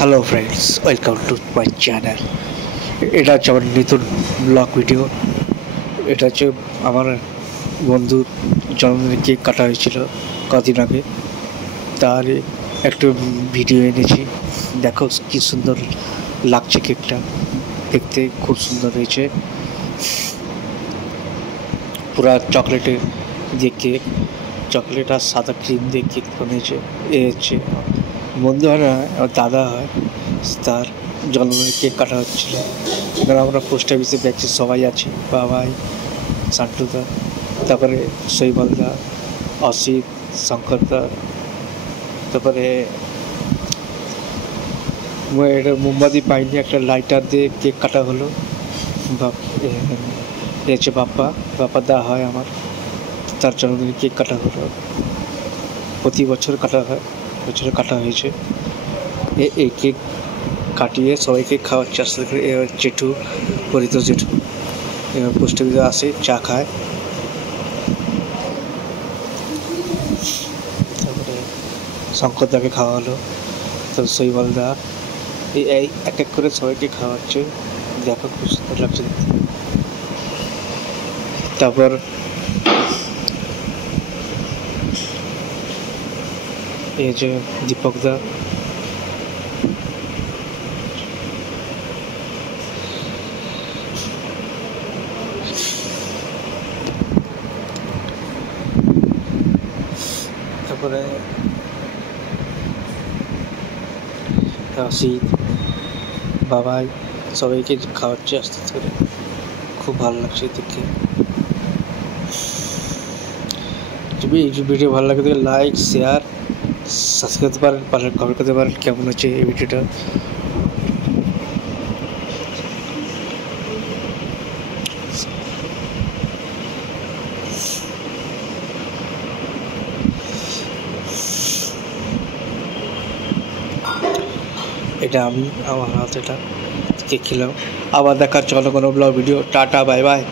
Hello friends, welcome to my channel. এটা হচ্ছে আমার নতুন ব্লগ ভিডিও। এটা হচ্ছে আমার বন্ধুর জন্মদিনে কেক কাটা হয়েছিল কদিন আগে, তার একটু ভিডিও এনেছি। দেখো কি সুন্দর লাগছে কেকটা, দেখতে খুব সুন্দর হয়েছে। পুরা চকলেটে দিয়ে কেক, চকলেট আর সাদা ক্রিম দিয়ে কেক বানিয়েছে। এ হচ্ছে বন্ধু হয় না, আমার দাদা হয়, তার জন্মদিনে কেক কাটা হচ্ছিল। এখানে আমরা পোস্ট অফিসে দেখছি সবাই আছি, বাবাই, সান্টুদা, তারপরে শৈবালদা, অসিত, শঙ্করদা, তারপরে এটা মোমবাতি পাইনি, একটা লাইটার দিয়ে কেক কাটা হলো। হচ্ছে বাপ্পা দা হয় আমার, তার জন্মদিনে কেক কাটা হলো। প্রতি বছর কাটা হয়, বছরে কাটা হয়েছে। এই কেক কাটিয়ে সবাইকে খাওয়াচ্ছে আস্তে করে। এবার জেঠু, পরিত জেঠু এবার পোস্ট অফিসে আসে, চা খায়। তারপরে শঙ্করদাকে খাওয়া হলো, তারপর শৈবালদা, এই এক এক করে সবাইকে খাওয়াচ্ছে। দেখো খুব সুন্দর লাগছে দেখতে। তারপর এই যে দীপকদা, তারপরে অসিত, বাবাই, সবাইকে খাওয়াচ্ছে আস্তে করে। খুব ভালো লাগছে দেখে। যদি এই ভিডিও ভালো লাগে তাহলে লাইক, শেয়ার, সাবস্ক্রাইব করতে পারেন, কমেন্ট করতে পারেন কেমন হচ্ছে এই ভিডিওটা। এটা আমি আমার হাতে এটা কেক খেলাম। আবার দেখার চলো কোনো blog video. Tata, bye bye.